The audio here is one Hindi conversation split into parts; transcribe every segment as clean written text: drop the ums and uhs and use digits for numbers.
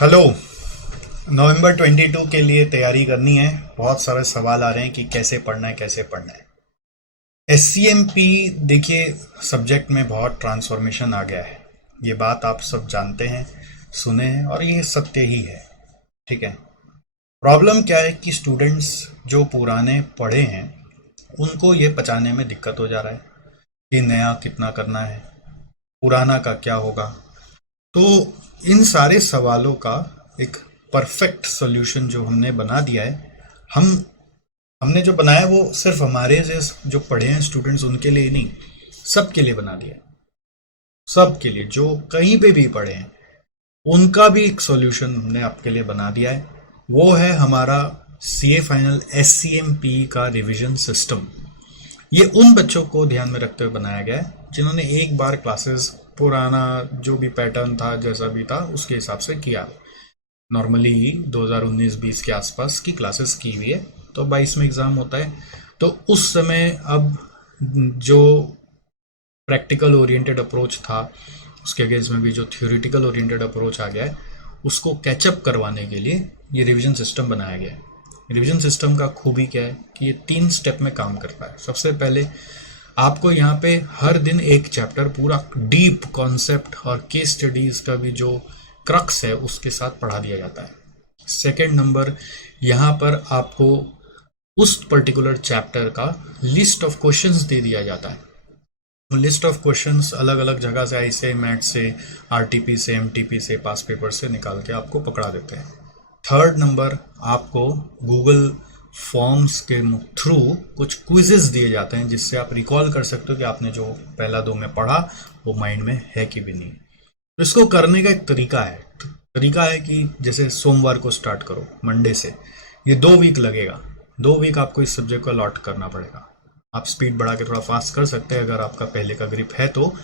हेलो। नवंबर 22 के लिए तैयारी करनी है। बहुत सारे सवाल आ रहे हैं कि कैसे पढ़ना है कैसे पढ़ना है। एस सी एम पी, देखिए, सब्जेक्ट में बहुत ट्रांसफॉर्मेशन आ गया है। ये बात आप सब जानते हैं, सुने हैं, और ये सत्य ही है। ठीक है। प्रॉब्लम क्या है कि स्टूडेंट्स जो पुराने पढ़े हैं उनको ये पचाने में दिक्कत हो जा रहा है कि नया कितना करना है, पुराना का क्या होगा। तो इन सारे सवालों का एक परफेक्ट सॉल्यूशन जो हमने बना दिया है। हम हमने जो बनाया है वो सिर्फ हमारे जैसे जो पढ़े हैं स्टूडेंट्स उनके लिए ही नहीं, सबके लिए बना दिया है। सबके लिए जो कहीं पे भी पढ़े हैं उनका भी एक सॉल्यूशन हमने आपके लिए बना दिया है। वो है हमारा C A final S C M P का रिविजन सिस्टम। ये उन बच्चों को ध्यान में रखते हुए बनाया गया है जिन्होंने एक बार क्लासेस पुराना जो भी पैटर्न था जैसा भी था उसके हिसाब से किया। नॉर्मली 2019-20 के आसपास की क्लासेस की हुई है। तो 22 में एग्ज़ाम होता है। तो उस समय अब जो प्रैक्टिकल ओरिएंटेड अप्रोच था उसके अगेंस्ट में भी जो थ्योरेटिकल ओरिएंटेड अप्रोच आ गया है उसको कैचअप करवाने के लिए ये रिवीजन सिस्टम बनाया गया है। रिवीजन सिस्टम का खूबी क्या है कि ये 3 स्टेप में काम करता है। सबसे पहले आपको यहाँ पे हर दिन एक चैप्टर पूरा डीप कॉन्सेप्ट और केस स्टडीज का भी जो क्रक्स है उसके साथ पढ़ा दिया जाता है। सेकेंड नंबर, यहाँ पर आपको उस पर्टिकुलर चैप्टर का लिस्ट ऑफ क्वेश्चंस दे दिया जाता है। लिस्ट ऑफ क्वेश्चंस अलग अलग जगह से, ऐसे मैथ से, आरटीपी से, एमटीपी से, पास पेपर से निकाल के आपको पकड़ा देते हैं। थर्ड नंबर, आपको गूगल फॉर्म्स के थ्रू कुछ क्विजेस दिए जाते हैं जिससे आप रिकॉल कर सकते हो कि आपने जो पहला 2 में पढ़ा वो माइंड में है कि भी नहीं। तो इसको करने का एक तरीका है। तरीका है कि जैसे सोमवार को स्टार्ट करो, मंडे से, ये 2 वीक लगेगा। 2 वीक आपको इस सब्जेक्ट को अलॉट करना पड़ेगा। आप स्पीड बढ़ा के थोड़ा फास्ट कर सकते हैं अगर आपका पहले का ग्रिप है तो,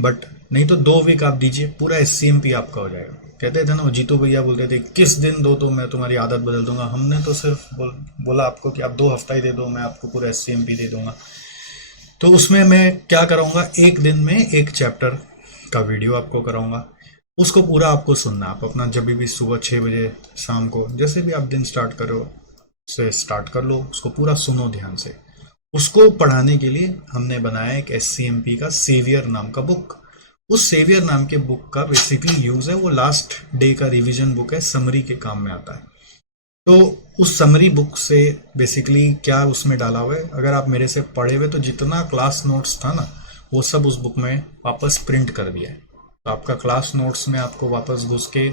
बट नहीं तो 2 वीक आप दीजिए, पूरा एस सी एम पी आपका हो जाएगा। कहते थे ना, वो जीतू भैया बोलते थे किस दिन दो तो मैं तुम्हारी आदत बदल दूंगा। हमने तो सिर्फ बोला आपको कि आप 2 हफ्ता ही दे दो, मैं आपको पूरा एस सी एम पी दे दूंगा। तो उसमें मैं क्या कराऊंगा, एक दिन में एक चैप्टर का वीडियो आपको कराऊंगा। उसको पूरा आपको सुनना। आप अपना जब भी सुबह 6 बजे, शाम को, जैसे भी आप दिन स्टार्ट करो से स्टार्ट कर लो, उसको पूरा सुनो ध्यान से। उसको पढ़ाने के लिए हमने बनाया एक एस सी एम पी का सेवियर नाम का बुक। उस सेवियर नाम के बुक का बेसिकली यूज है, वो लास्ट डे का रिवीजन बुक है, समरी के काम में आता है। तो उस समरी बुक से बेसिकली क्या उसमें डाला हुआ है, अगर आप मेरे से पढ़े हुए तो जितना क्लास नोट्स था ना वो सब उस बुक में वापस प्रिंट कर दिया है। तो आपका क्लास नोट्स में आपको वापस घुस के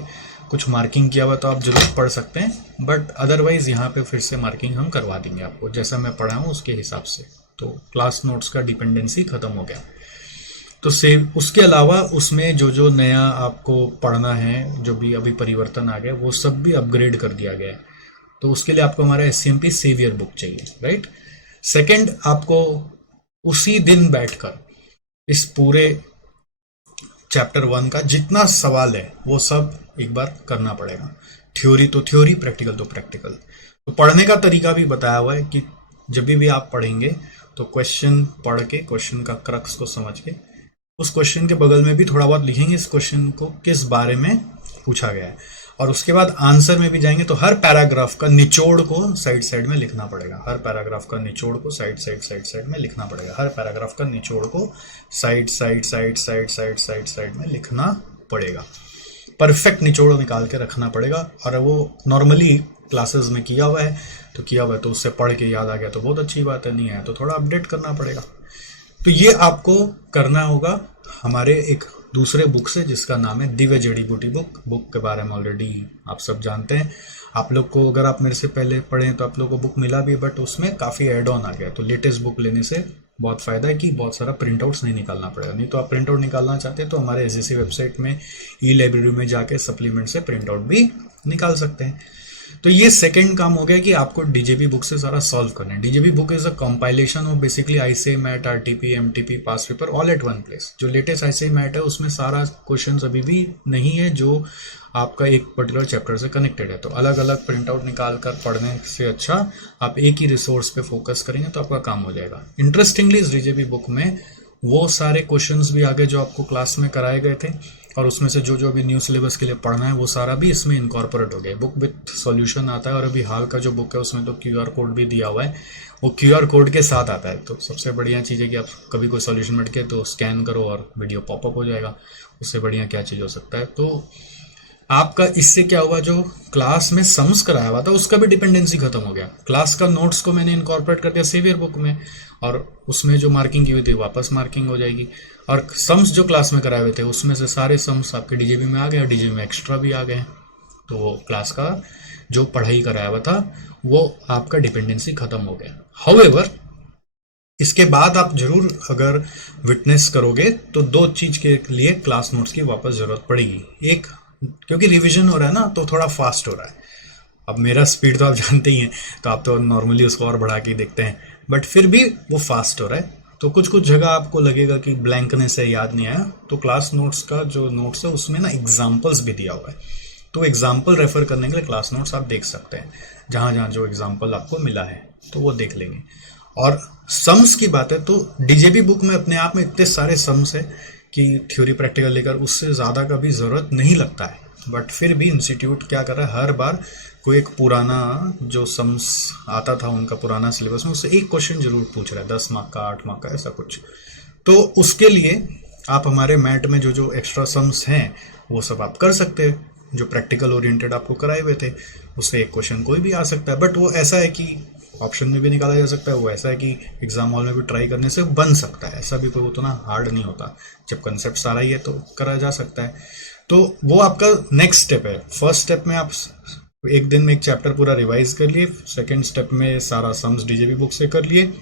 कुछ मार्किंग किया हुआ तो आप जरूर पढ़ सकते हैं, बट अदरवाइज यहाँ पे फिर से मार्किंग हम करवा देंगे आपको जैसा मैं पढ़ा हूँ उसके हिसाब से। तो क्लास नोट्स का डिपेंडेंसी खत्म हो गया। तो सेव उसके अलावा उसमें जो जो नया आपको पढ़ना है, जो भी अभी परिवर्तन आ गया, वो सब भी अपग्रेड कर दिया गया है। तो उसके लिए आपको हमारा S C M P saviour book चाहिए, राइट। सेकेंड, आपको उसी दिन बैठकर इस पूरे चैप्टर 1 का जितना सवाल है वो सब एक बार करना पड़ेगा। थ्योरी तो थ्योरी, प्रैक्टिकल तो प्रैक्टिकल। तो पढ़ने का तरीका भी बताया हुआ है कि जब भी आप पढ़ेंगे तो क्वेश्चन पढ़ के, क्वेश्चन का क्रक्स को समझ के, उस क्वेश्चन के बगल में भी थोड़ा बहुत लिखेंगे इस क्वेश्चन को किस बारे में पूछा गया है, और उसके बाद आंसर में भी जाएंगे तो हर पैराग्राफ का निचोड़ को साइड साइड में लिखना पड़ेगा। हर पैराग्राफ का निचोड़ को साइड में लिखना पड़ेगा। हर पैराग्राफ का निचोड़ को साइड में लिखना पड़ेगा। परफेक्ट निचोड़ निकाल के रखना पड़ेगा। और वो नॉर्मली क्लासेस में किया हुआ है तो किया हुआ है, तो उससे पढ़ के याद आ गया तो बहुत अच्छी बात है, नहीं आया तो थोड़ा अपडेट करना पड़ेगा। तो ये आपको करना होगा हमारे एक दूसरे बुक से जिसका नाम है दिव्य जड़ी बूटी बुक। बुक के बारे में ऑलरेडी आप सब जानते हैं। आप लोग को, अगर आप मेरे से पहले पढ़े तो आप लोग को बुक मिला भी, बट उसमें काफ़ी एड ऑन आ गया। तो लेटेस्ट बुक लेने से बहुत फ़ायदा है कि बहुत सारा प्रिंट आउट्स नहीं निकालना पड़ेगा। नहीं तो आप प्रिंट आउट निकालना चाहते हैं तो हमारे एसएससी वेबसाइट में ई लाइब्रेरी में जाके सप्लीमेंट से प्रिंट आउट भी निकाल सकते हैं। तो ये सेकंड काम हो गया कि आपको डीजेबी बुक से सारा सॉल्व करना है। DJB book is a compilation of basically ICA mat, RTP, MTP, past paper all at one place. जो लेटेस्ट आईसीए मैट है उसमें सारा क्वेश्चंस अभी भी नहीं है जो आपका एक पर्टिकुलर चैप्टर से कनेक्टेड है। तो अलग अलग प्रिंट आउट निकाल कर पढ़ने से अच्छा आप एक ही रिसोर्स पे फोकस करेंगे तो आपका काम हो जाएगा। इंटरेस्टिंगली इस डीजेबी बुक में वो सारे क्वेश्चंस भी आगे जो आपको क्लास में कराए गए थे और उसमें से जो जो अभी न्यू सिलेबस के लिए पढ़ना है वो सारा भी इसमें इनकॉर्पोरेट हो गया। बुक विथ सॉल्यूशन आता है, और अभी हाल का जो बुक है उसमें तो क्यूआर कोड भी दिया हुआ है, वो क्यूआर कोड के साथ आता है। तो सबसे बढ़िया चीज़ है कि आप कभी कोई सॉल्यूशन मिल के तो स्कैन करो और वीडियो पॉपअप हो जाएगा। उससे बढ़िया क्या चीज़ हो सकता है। तो आपका इससे क्या हुआ, जो क्लास में सम्स कराया हुआ था उसका भी डिपेंडेंसी खत्म हो गया। क्लास का नोट्स को मैंने इनकॉर्पोरेट कर दिया सेवियर बुक में, और उसमें जो मार्किंग की हुई थी वापस मार्किंग हो जाएगी। और सम्स जो क्लास में कराए हुए थे उसमें से सारे सम्स आपके डीजेबी में आ गए, और डीजेबी में एक्स्ट्रा भी आ गए। तो वो क्लास का जो पढ़ाई कराया हुआ था वो आपका डिपेंडेंसी खत्म हो गया। हाउएवर इसके बाद आप जरूर अगर विटनेस करोगे तो दो चीज के लिए क्लास नोट्स की वापस जरूरत पड़ेगी। एक, क्योंकि रिवीजन हो रहा है ना तो थोड़ा फास्ट हो रहा है। अब मेरा स्पीड तो आप जानते ही हैं, तो आप तो नॉर्मली उसको और बढ़ा के देखते हैं, बट फिर भी वो फास्ट हो रहा है। तो कुछ कुछ जगह आपको लगेगा कि ब्लैंकनेस है, याद नहीं आया, तो क्लास नोट्स का जो नोट्स है उसमें ना एग्जाम्पल्स भी दिया हुआ है। तो एग्जाम्पल रेफर करने के लिए क्लास नोट्स आप देख सकते हैं, जहाँ जहाँ जो एग्जाम्पल आपको मिला है तो वो देख लेंगे। और सम्स की बात है तो डीजेबी बुक में अपने आप में इतने सारे सम्स है कि थ्योरी प्रैक्टिकल लेकर उससे ज़्यादा का भी ज़रूरत नहीं लगता है। बट फिर भी इंस्टीट्यूट क्या कर रहा है, हर बार कोई एक पुराना जो सम्स आता था उनका पुराना सिलेबस में, उससे एक क्वेश्चन जरूर पूछ रहा है, 10 मार्क का, 8 मार्क का, ऐसा कुछ। तो उसके लिए आप हमारे मैट में जो जो एक्स्ट्रा सम्स हैं वो सब आप कर सकते हैं। जो प्रैक्टिकल ओरिएंटेड आपको कराए हुए थे उससे एक क्वेश्चन कोई भी आ सकता है, बट वो ऐसा है कि ऑप्शन में भी निकाला जा सकता है, वो ऐसा है कि एग्जाम हॉल में भी ट्राई करने से बन सकता है। ऐसा भी कोई उतना हार्ड नहीं होता, जब कंसेप्ट सारा ही है तो करा जा सकता है। तो वो आपका नेक्स्ट स्टेप है। फर्स्ट स्टेप में आप एक दिन में एक चैप्टर पूरा रिवाइज कर लिए, सेकेंड स्टेप में सारा सम्स डीजेबी बुक से कर लिए,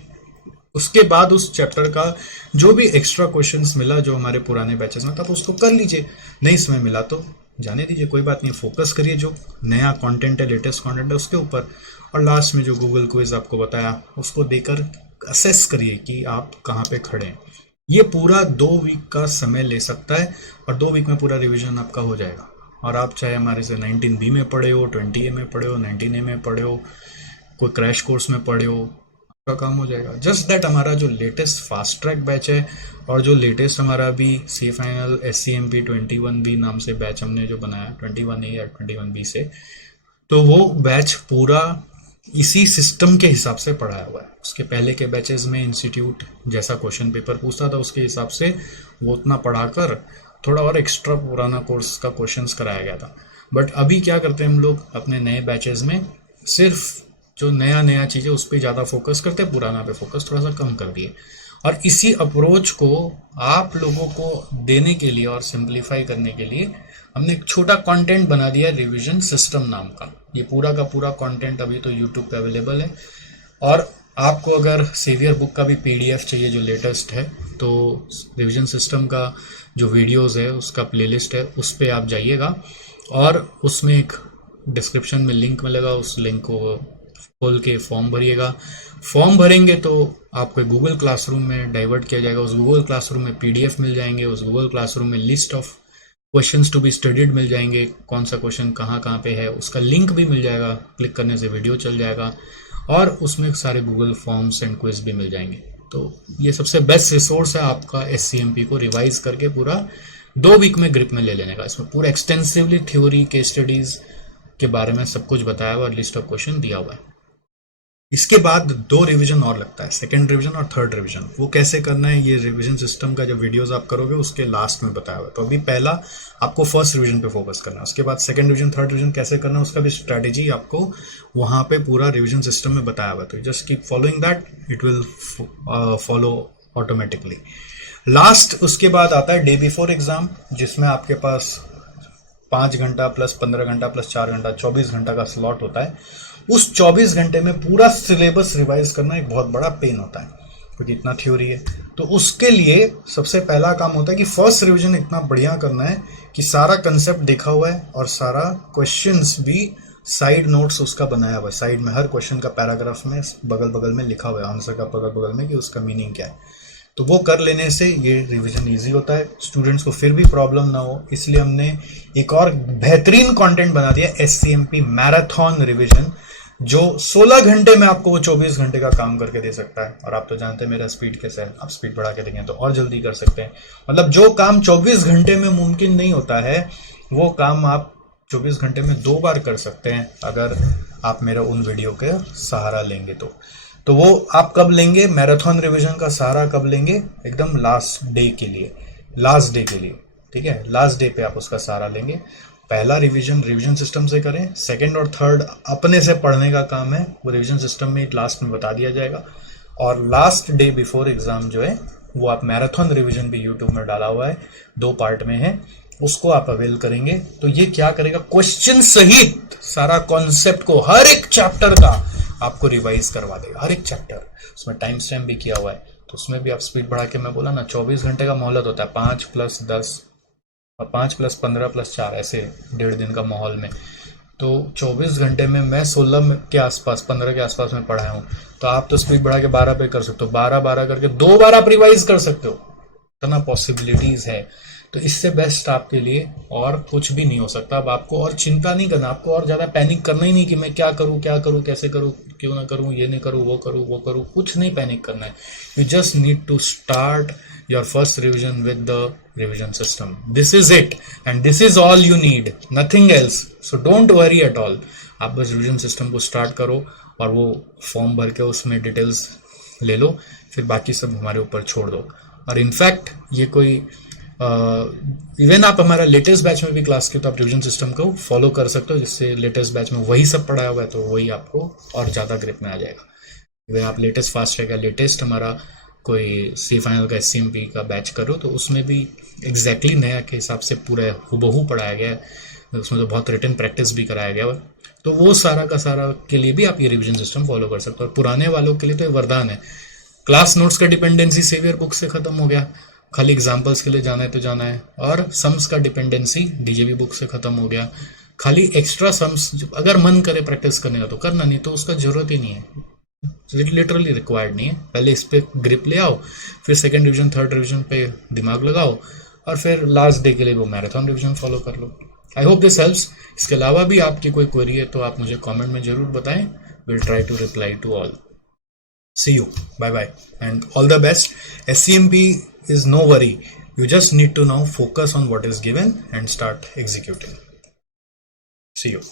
उसके बाद उस चैप्टर का जो भी एक्स्ट्रा क्वेश्चंस मिला जो हमारे पुराने बैचेस में था तो उसको कर लीजिए। नहीं इसमें मिला तो जाने दीजिए, कोई बात नहीं, फोकस करिए जो नया कंटेंट है, लेटेस्ट कंटेंट है उसके ऊपर। और लास्ट में जो गूगल क्विज आपको बताया उसको देकर असेस करिए कि आप कहाँ पे खड़े हैं। ये पूरा 2 वीक का समय ले सकता है, और 2 वीक में पूरा रिवीजन आपका हो जाएगा। और आप चाहे हमारे से 19B में पढ़े हो, 20A में पढ़े हो, 19A में पढ़े हो, कोई क्रैश कोर्स में पढ़े हो, का काम हो जाएगा। जस्ट दैट हमारा जो लेटेस्ट फास्ट ट्रैक बैच है, और जो लेटेस्ट हमारा अभी सी फाइनल SCMP 21B नाम से बैच हमने जो बनाया 21A या 21B से, तो वो बैच पूरा इसी सिस्टम के हिसाब से पढ़ाया हुआ है। उसके पहले के बैचेस में इंस्टीट्यूट जैसा क्वेश्चन पेपर पूछता था उसके हिसाब से वो उतना पढ़ाकर थोड़ा और एक्स्ट्रा पुराना कोर्स का क्वेश्चंस कराया गया था। बट अभी क्या करते हैं हम लोग अपने नए बैचेस में, सिर्फ जो नया नया चीज़ है उस पर ज़्यादा फोकस करते हैं, पुराना पे फोकस थोड़ा सा कम कर दिए। और इसी अप्रोच को आप लोगों को देने के लिए और सिंप्लीफाई करने के लिए हमने एक छोटा कंटेंट बना दिया है, रिवीजन सिस्टम नाम का। ये पूरा का पूरा कंटेंट अभी तो यूट्यूब पे अवेलेबल है। और आपको अगर सेवियर बुक का भी PDF चाहिए जो लेटेस्ट है, तो रिवीजन सिस्टम का जो वीडियोस है उसका प्लेलिस्ट है, उस पर आप जाइएगा और उसमें एक डिस्क्रिप्शन में लिंक मिलेगा, उस लिंक को खोल के फॉर्म भरिएगा। फॉर्म भरेंगे तो आपको गूगल क्लासरूम में डाइवर्ट किया जाएगा, उस गूगल क्लासरूम में PDF मिल जाएंगे, उस गूगल क्लासरूम में list of questions to be studied मिल जाएंगे, कौन सा क्वेश्चन कहाँ कहाँ पे है उसका लिंक भी मिल जाएगा, क्लिक करने से वीडियो चल जाएगा, और उसमें सारे गूगल फॉर्म्स एंड क्विज भी मिल जाएंगे। तो ये सबसे बेस्ट रिसोर्स है आपका SCMP को रिवाइज करके पूरा 2 वीक में ग्रिप में ले लेने का। इसमें पूरा एक्सटेंसिवली थ्योरी, केस स्टडीज के बारे में सब कुछ बताया हुआ और लिस्ट ऑफ क्वेश्चन दिया हुआ है। इसके बाद 2 रिवीजन और लगता है, सेकंड रिवीजन और थर्ड रिवीजन। वो कैसे करना है ये रिवीजन सिस्टम का जब वीडियोस आप करोगे उसके लास्ट में बताया हुआ है। तो अभी पहला आपको फर्स्ट रिवीजन पे फोकस करना है, उसके बाद सेकंड रिवीजन, थर्ड रिवीजन कैसे करना है उसका भी स्ट्रैटेजी आपको वहां पे पूरा रिवीजन सिस्टम में बताया हुआ है। तो just keep following that, it will follow automatically. Last उसके बाद आता है डे बिफोर एग्जाम, जिसमें आपके पास 5 घंटा प्लस 15 घंटा प्लस 4 घंटा 24 घंटा का स्लॉट होता है। उस 24 घंटे में पूरा सिलेबस रिवाइज करना एक बहुत बड़ा पेन होता है, क्योंकि इतना थ्योरी है। तो उसके लिए सबसे पहला काम होता है कि फर्स्ट रिवीजन इतना बढ़िया करना है कि सारा कंसेप्ट देखा हुआ है और सारा क्वेश्चंस भी साइड नोट्स उसका बनाया हुआ है। साइड में हर क्वेश्चन का पैराग्राफ में बगल बगल में लिखा हुआ है, आंसर का बगल बगल में कि उसका मीनिंग क्या है। तो वो कर लेने से ये रिवीजन इजी होता है, स्टूडेंट्स को फिर भी प्रॉब्लम ना हो। इसलिए हमने एक और बेहतरीन कंटेंट बना दिया SCMP मैराथन रिवीजन, जो 16 घंटे में आपको वो 24 घंटे का काम करके दे सकता है। और आप तो जानते हैं मेरा स्पीड कैसा है, आप स्पीड बढ़ा के देंगे तो और जल्दी कर सकते हैं। मतलब जो काम 24 घंटे में मुमकिन नहीं होता है, वो काम आप 24 घंटे में 2 बार कर सकते हैं, अगर आप मेरा उन वीडियो के सहारा लेंगे तो वो आप कब लेंगे? मैराथन रिवीजन का सहारा कब लेंगे? एकदम लास्ट डे के लिए, ठीक है, लास्ट डे पे आप उसका सहारा लेंगे। पहला रिवीजन सिस्टम से करें, सेकंड और थर्ड अपने से पढ़ने का काम है, वो रिवीजन सिस्टम में लास्ट में बता दिया जाएगा। और लास्ट डे बिफोर एग्जाम जो है वो आप मैराथन रिवीजन भी यूट्यूब में डाला हुआ है, 2 पार्ट में है, उसको आप अवेल करेंगे। तो ये क्या करेगा? क्वेश्चन सहित सारा कॉन्सेप्ट को, हर एक चैप्टर का आपको रिवाइज करवा देगा, हर एक चैप्टर। उसमें टाइम स्टैम्प भी किया हुआ है, तो उसमें भी आप स्पीड बढ़ा के, मैं बोला ना 24 घंटे का मोहलत होता है, 5 + 10 और 5 + 15 + 4 ऐसे 1.5 दिन का माहौल में। तो 24 घंटे में मैं 16 के आसपास, 15 के आसपास में पढ़ाया हूँ। तो आप तो स्पीड बढ़ा के 12 पे कर सकते हो, 12 करके 2 बार आप रिवाइज कर सकते हो। इतना पॉसिबिलिटीज है। तो इससे बेस्ट आपके लिए और कुछ भी नहीं हो सकता। अब आपको और चिंता नहीं करना, आपको और ज्यादा पैनिक करना ही नहीं कि मैं क्या करूं, कैसे करूं, क्यों ना करूं, ये नहीं करूं, वो करूं, कुछ नहीं पैनिक करना है। You just need to start your first revision with the revision system. This is it and this is all you need, nothing else. So don't worry at all. आप बस रिविजन सिस्टम को स्टार्ट करो और वो फॉर्म भर के उसमें डिटेल्स ले लो, फिर बाकी सब हमारे ऊपर छोड़ दो। और इनफैक्ट ये कोई इवन आप हमारा लेटेस्ट बैच में भी क्लास की, तो आप रिविजन सिस्टम को फॉलो कर सकते हो, जिससे लेटेस्ट बैच में वही सब पढ़ाया हुआ है, तो वही आपको और ज़्यादा ग्रिप में आ जाएगा। इवन आप लेटेस्ट फास्ट ट्रैक या लेटेस्ट हमारा कोई सी फाइनल का SCMP का बैच करो, तो उसमें भी एग्जैक्टली नया के हिसाब से पूरा हुबहू पढ़ाया गया है। उसमें तो बहुत रिटन प्रैक्टिस भी कराया गया है। तो वो सारा का सारा के लिए भी आप ये रिविजन सिस्टम फॉलो कर सकते हो। और पुराने वालों के लिए तो ये वरदान है। क्लास नोट्स का डिपेंडेंसी सेवियर बुक से खत्म हो गया, खाली एग्जाम्पल्स के लिए जाना है तो जाना है। और सम्स का डिपेंडेंसी DJB बुक से खत्म हो गया, खाली एक्स्ट्रा सम्स अगर मन करे प्रैक्टिस करने का तो करना, नहीं तो उसका जरूरत ही नहीं है, लिटरली रिक्वायर्ड नहीं है। पहले इस पे ग्रिप ले आओ, फिर सेकंड रिवीजन थर्ड रिवीजन पे दिमाग लगाओ, और फिर लास्ट डे के लिए वो मैराथन रिवीजन फॉलो कर लो। I hope this helps. इसके अलावा भी आपकी कोई क्वेरी है तो आप मुझे कमेंट में जरूर बताएं, will try to reply to all. See you. Bye bye. And all the best. SCMP is no worry. You just need to now focus on what is given and start executing. See you.